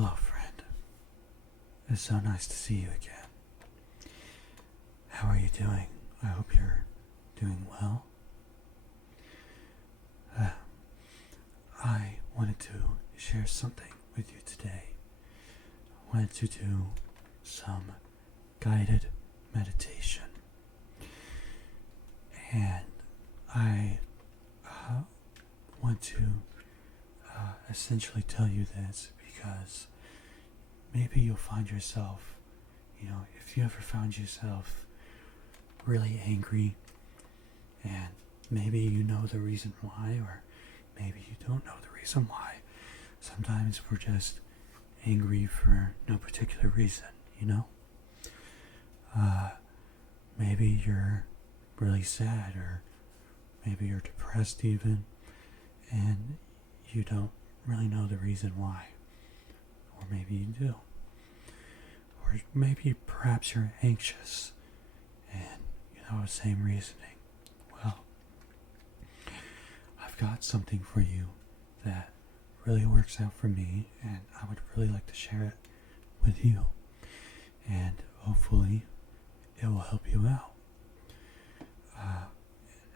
Hello, friend. It's so nice to see you again. How are you doing? I hope you're doing well. I wanted to share something with you today. I wanted to do some guided meditation. And I want to essentially tell you this because maybe you'll find yourself, if you ever found yourself really angry and maybe you know the reason why, or maybe you don't know the reason why. Sometimes we're just angry for no particular reason, Maybe you're really sad, or maybe you're depressed even, and you don't really know the reason why. Or maybe you do. Or maybe perhaps you're anxious and same reasoning. Well, I've got something for you that really works out for me, and I would really like to share it with you. And hopefully it will help you out.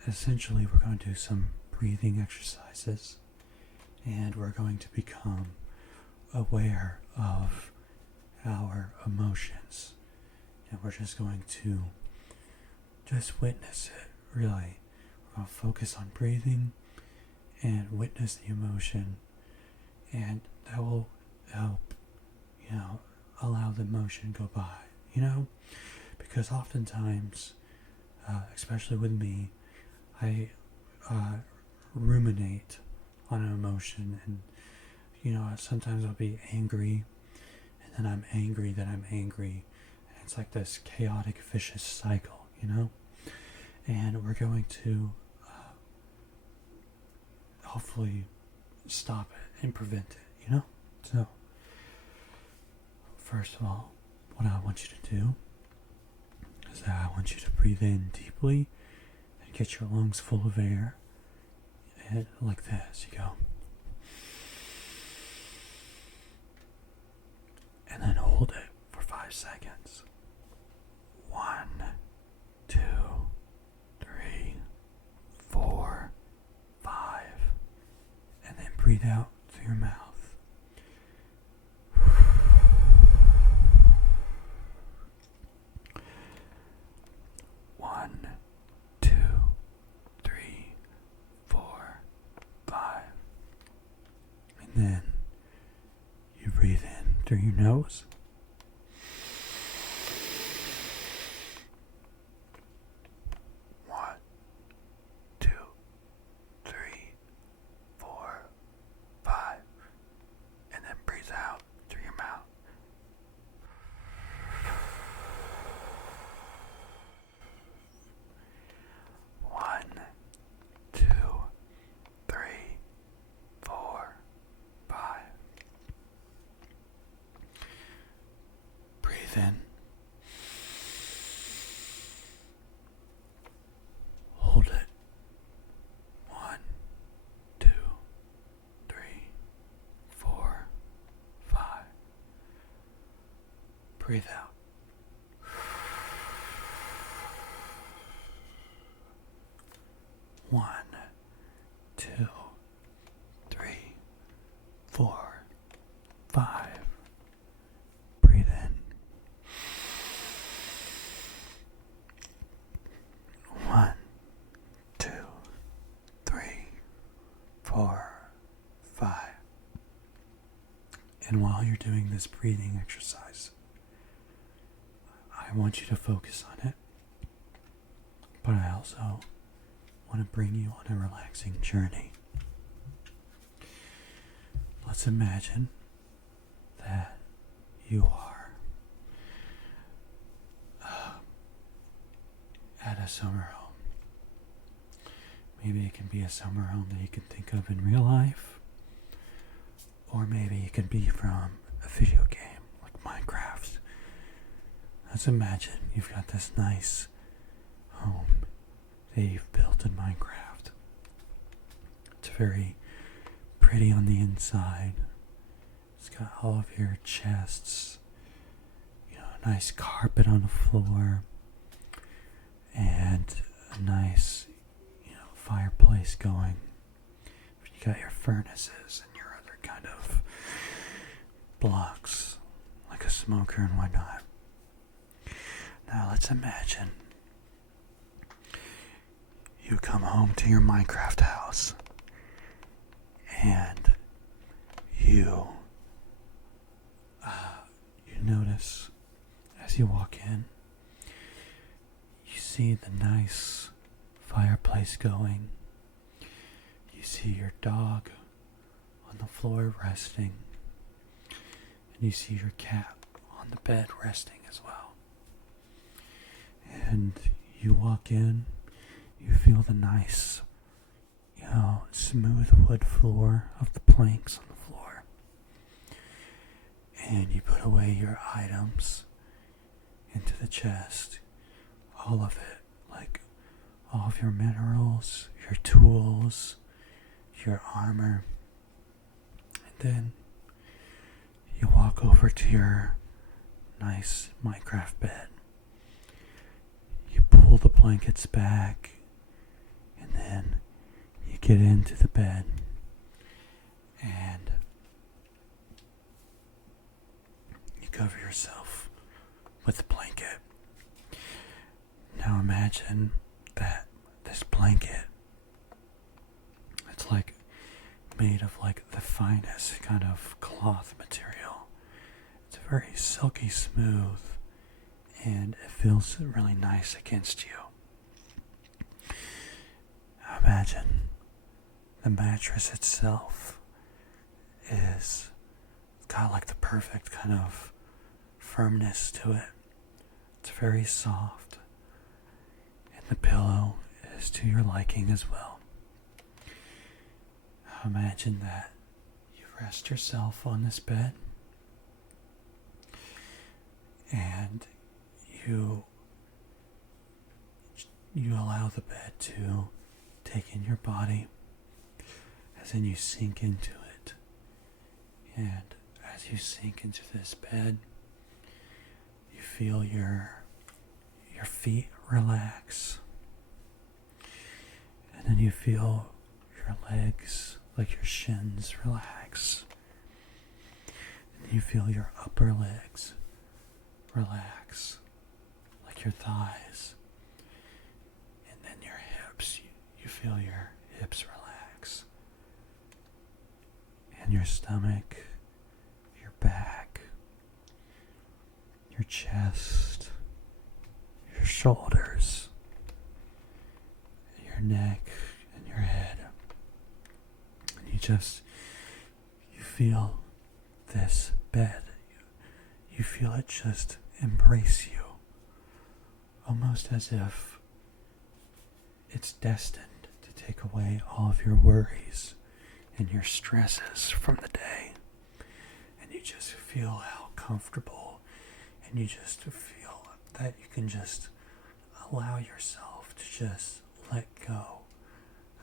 Essentially, we're going to do some breathing exercises, and we're going to become aware of our emotions, and we're just going to witness it, really. We're going to focus on breathing and witness the emotion, and that will help, allow the emotion go by, because oftentimes, especially with me, I ruminate on an emotion, and sometimes I'll be angry, and then I'm angry, and it's like this chaotic, vicious cycle, and we're going to hopefully stop it and prevent it, So, first of all, what I want you to do is that I want you to breathe in deeply and get your lungs full of air, and like this, you go. And then hold it for 5 seconds. 1, 2, 3, 4, 5. And then breathe out through your mouth. 1, 2, 3, 4, 5. And then you breathe in through your nose. 1, 2, 3, 4, 5. And then breathe out through your mouth. 1, 2, 3, 4, 5. Breathe in. Hold it. 1, 2, 3, 4, 5. Breathe out. 1, 2, 3, 4, 5. Breathe in. 1, 2, 3, 4, 5. And while you're doing this breathing exercise, I want you to focus on it, but I also want to bring you on a relaxing journey. Let's imagine that you are at a summer home. Maybe it can be a summer home that you can think of in real life, or maybe it could be from a video game like Minecraft. Let's imagine you've got this nice home that you've built in Minecraft. It's very pretty on the inside. It's got got all of your chests, a nice carpet on the floor, and a nice, fireplace going. You got your furnaces and your other kind of blocks, like a smoker and whatnot. Now let's imagine you come home to your Minecraft house, and you notice as you walk in, you see the nice fireplace going. You see your dog on the floor resting, and you see your cat on the bed resting as well. And you walk in, you feel the nice, smooth wood floor of the planks on the floor. And you put away your items into the chest, all of it, like all of your minerals, your tools, your armor. And then you walk over to your nice Minecraft bed. You pull the blankets back, and then you get into the bed, and you cover yourself with the blanket. Now imagine that this blanket, it's like made of like the finest kind of cloth material. It's very silky smooth, and it feels really nice against you. Imagine the mattress itself is got like the perfect kind of firmness to it. It's very soft, and the pillow is to your liking as well. Imagine that you rest yourself on this bed, and you allow the bed to take in your body, as in you sink into it. And as you sink into this bed, you feel your feet relax, and then you feel your legs, like your shins, relax, and you feel your upper legs relax, like your thighs, and then your hips, you feel your hips relax, and your stomach, your back, your chest, your shoulders, your neck, and your head. And you feel this bed, you feel it just embrace you, almost as if it's destined to take away all of your worries and your stresses from the day. And you just feel how comfortable, and you just feel that you can just allow yourself to just let go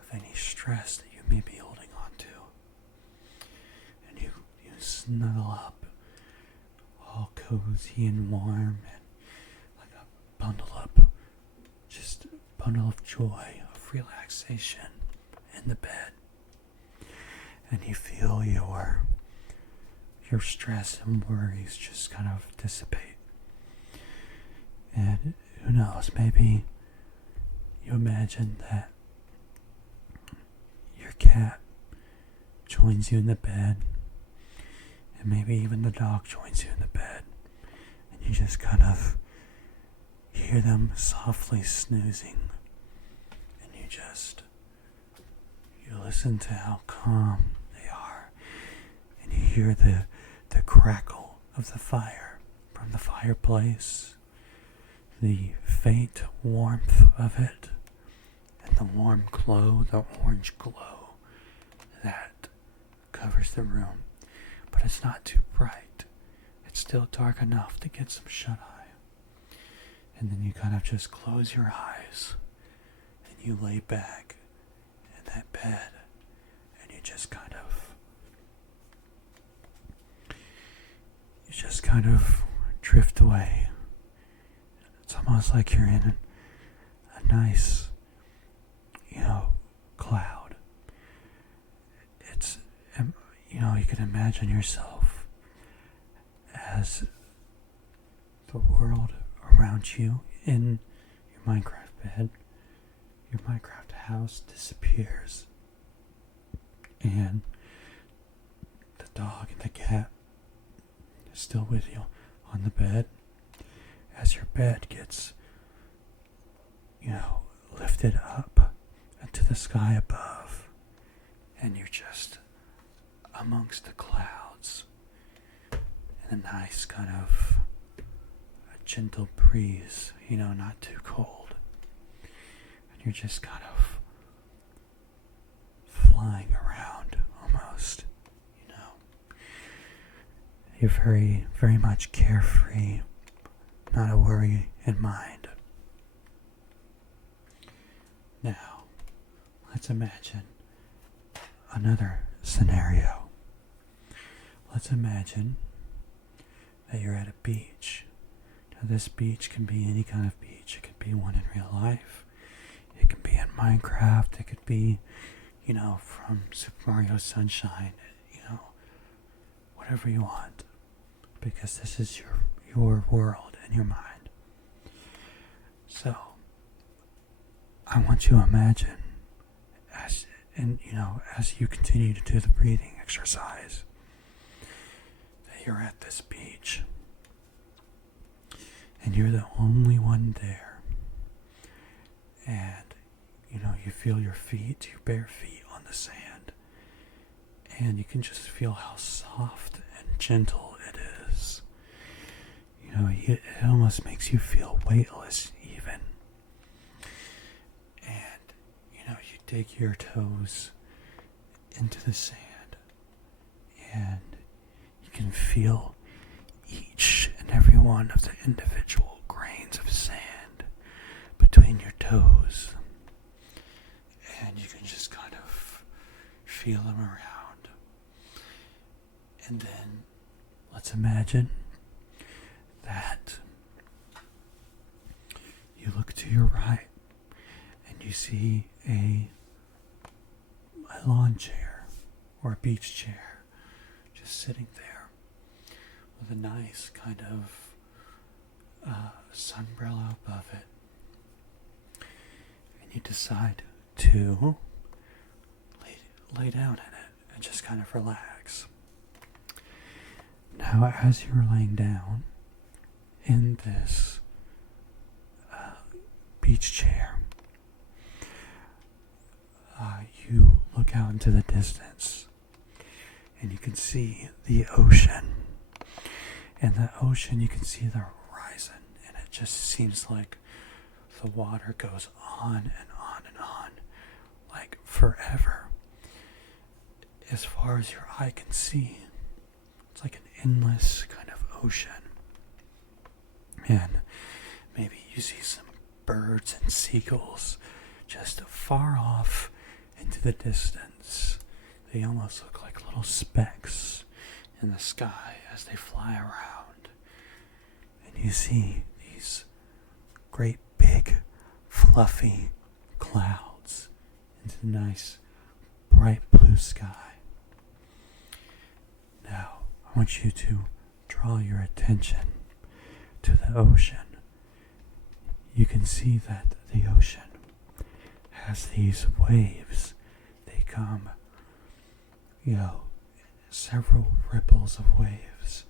of any stress that you may be holding on to. And you snuggle up all cozy and warm, and like a bundle of joy, of relaxation in the bed. And you feel your stress and worries just kind of dissipate. And who knows, maybe you imagine that your cat joins you in the bed, and maybe even the dog joins you in the bed, and you just kind of hear them softly snoozing, and you listen to how calm they are, and you hear the crackle of the fire from the fireplace, the faint warmth of it, and the warm glow, the orange glow that covers the room. But it's not too bright. It's still dark enough to get some shut-eye. And then you kind of just close your eyes, and you lay back in that bed, and you just kind of you just kind of drift away. It's almost like you're in a nice, cloud. It's, you can imagine yourself as the world around you in your Minecraft bed. Your Minecraft house disappears, and the dog and the cat is still with you on the bed as your bed gets, lifted up into the sky above, and you're just amongst the clouds in a nice kind of a gentle breeze, not too cold. And you're just kind of flying around almost, You're very, very much carefree, not a worry in mind. Now, let's imagine another scenario. Let's imagine that you're at a beach. Now, this beach can be any kind of beach. It could be one in real life. It can be in Minecraft. It could be, from Super Mario Sunshine. Whatever you want, because this is your world and your mind. So, I want you to imagine as you continue to do the breathing exercise, that you're at this beach and you're the only one there, and you feel your bare feet on the sand, and you can just feel how soft and gentle it is. It almost makes you feel weightless even. And, you dig your toes into the sand, and you can feel each and every one of the individual grains of sand between your toes. And you can just kind of feel them around. And then let's imagine that you look to your right and you see a lawn chair or a beach chair just sitting there with a nice kind of sunbrella above it. And you decide to lay down in it and just kind of relax. Now, as you're laying down in this beach chair, you look out into the distance and you can see the ocean. And the ocean, you can see the horizon, and it just seems like the water goes on and on and on, like forever. As far as your eye can see, it's like an endless kind of ocean. And maybe you see some birds and seagulls just far off into the distance. They almost look like little specks in the sky as they fly around. And you see these great big fluffy clouds into the nice bright blue sky. Now, I want you to draw your attention to the ocean. You can see that the ocean has these waves. They come, several ripples of waves.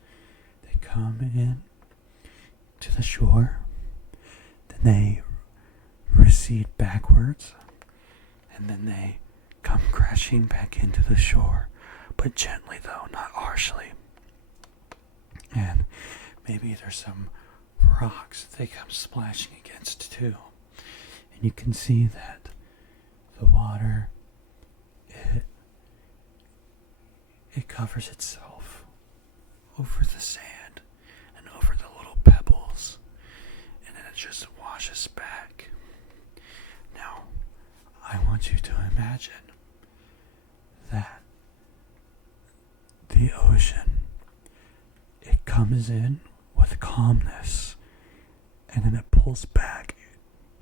They come in to the shore, then they recede backwards, and then they come crashing back into the shore, but gently though, not harshly. And maybe there's some rocks that they come splashing against too. And you can see that the water, it covers itself over the sand and over the little pebbles, and then it just washes back. Now, I want you to imagine that the ocean, it covers comes in with calmness, and then it pulls back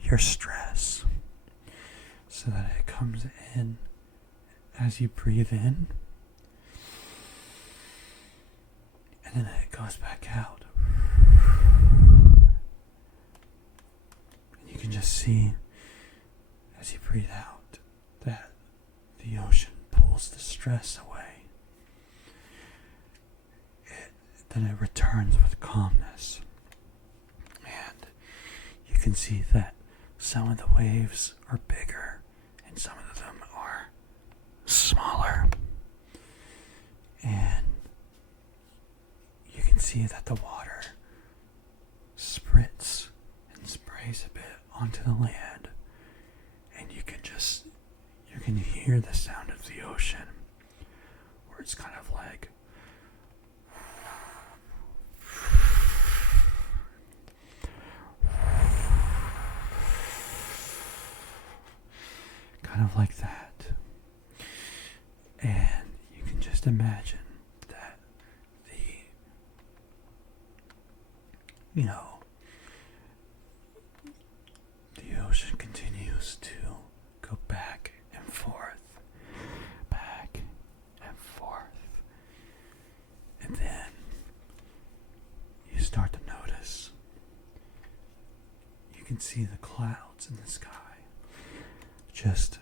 your stress so that it comes in as you breathe in, and then it goes back out. And you can just see as you breathe out that the ocean pulls the stress away. Then it returns with calmness. And you can see that some of the waves are bigger and some of them are smaller. And you can see that the water spritz and sprays a bit onto the land. And you can hear the sound of the ocean, where it's kind of like that. And you can just imagine that the ocean continues to go back and forth, back and forth. And then you start to notice, you can see the clouds in the sky just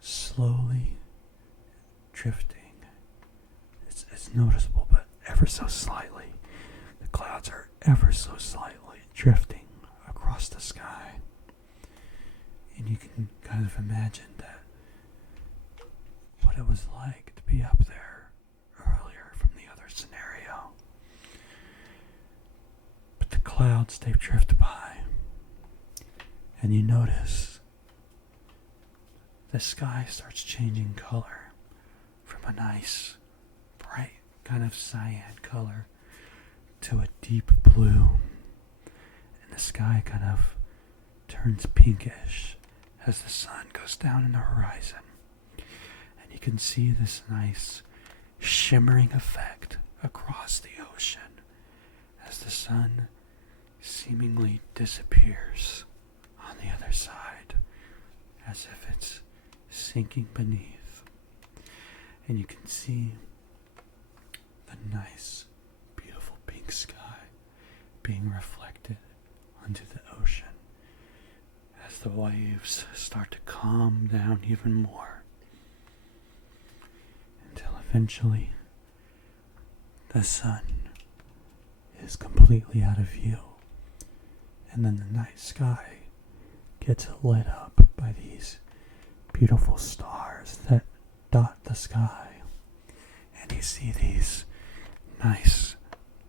slowly drifting. It's noticeable, but ever so slightly. The clouds are ever so slightly drifting across the sky. And you can kind of imagine that what it was like to be up there earlier from the other scenario. But the clouds, they drift by, and you notice the sky starts changing color from a nice, bright, kind of cyan color to a deep blue. And the sky kind of turns pinkish as the sun goes down in the horizon. And you can see this nice shimmering effect across the ocean as the sun seemingly disappears on the other side, as if it's sinking beneath. And you can see the nice, beautiful pink sky being reflected onto the ocean as the waves start to calm down even more, until eventually the sun is completely out of view, and then the night sky gets lit up by these beautiful stars that dot the sky. And you see these nice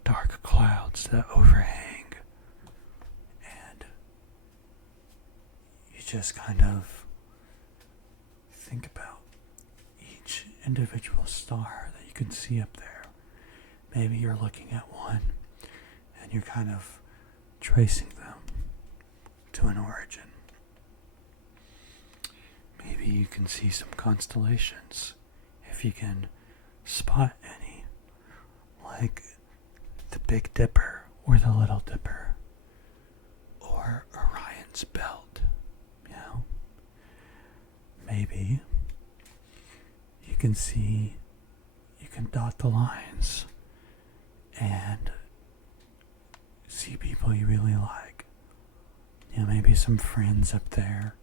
dark clouds that overhang, and you just kind of think about each individual star that you can see up there. Maybe you're looking at one and you're kind of tracing them to an origin. Maybe you can see some constellations, if you can spot any, like the Big Dipper or the Little Dipper, or Orion's Belt, Maybe you can dot the lines and see people you really like. Maybe some friends up there,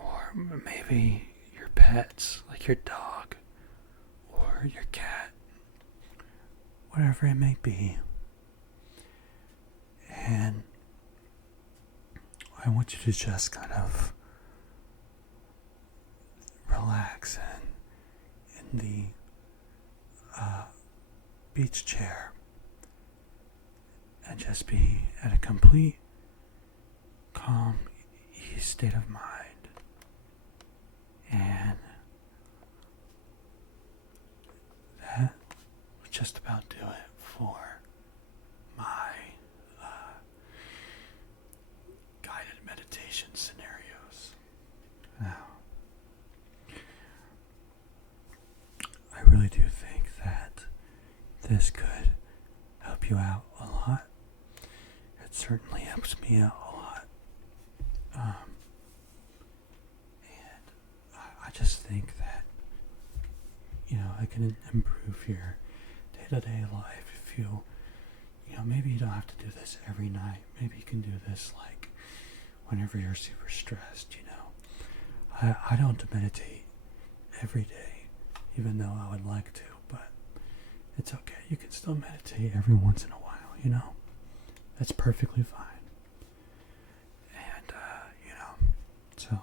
or maybe your pets, like your dog or your cat, whatever it may be. And I want you to just kind of relax in the beach chair and just be at a complete calm, ease state of mind. And that would just about do it for my guided meditation scenarios. Now, I really do think that this could help help you out a lot. It certainly helps me out a lot. And I just think that, it can improve your day-to-day life if maybe you don't have to do this every night. Maybe you can do this like whenever you're super stressed, I don't meditate every day, even though I would like to, but it's okay. You can still meditate every once in a while, That's perfectly fine. And, so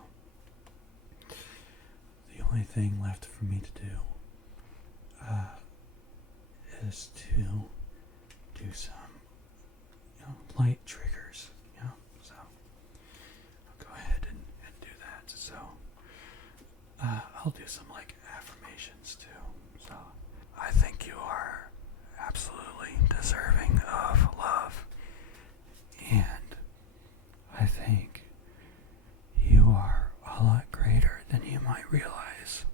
the only thing left for me to do is to do some, light triggers, so I'll go ahead and do that. So I'll do some like affirmations too. So I think you are absolutely deserving of love, and I think you are a lot greater than you might realize.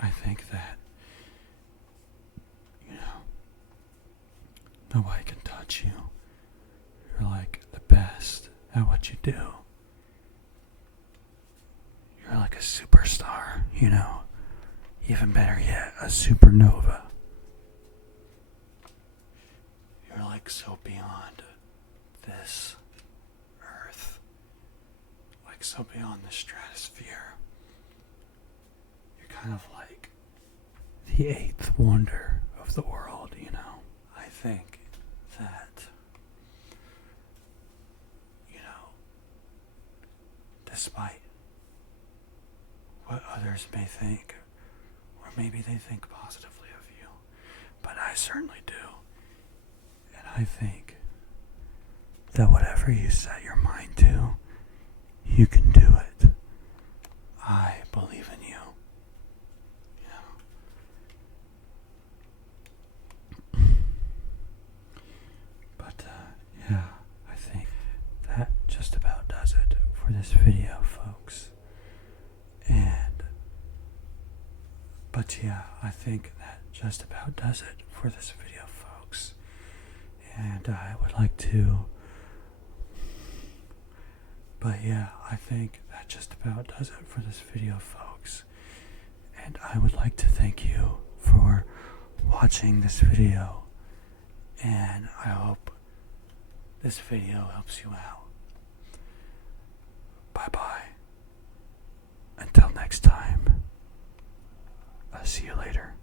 I think that, nobody can touch you. You're like the best at what you do. You're like a superstar, Even better yet, a supernova. You're like so beyond this earth. Like so beyond the stratosphere. You're kind of like the eighth wonder of the world, I think that, despite what others may think, or maybe they think positively of you, but I certainly do. And I think that whatever you set your mind to, you can do it. I believe in you. But, I think that just about does it for this video, folks. I think that just about does it for this video, folks. And I would like to, I think that just about does it for this video, folks. And I would like to thank you for watching this video. And I hope this video helps you out. Bye-bye. Until next time. I'll see you later.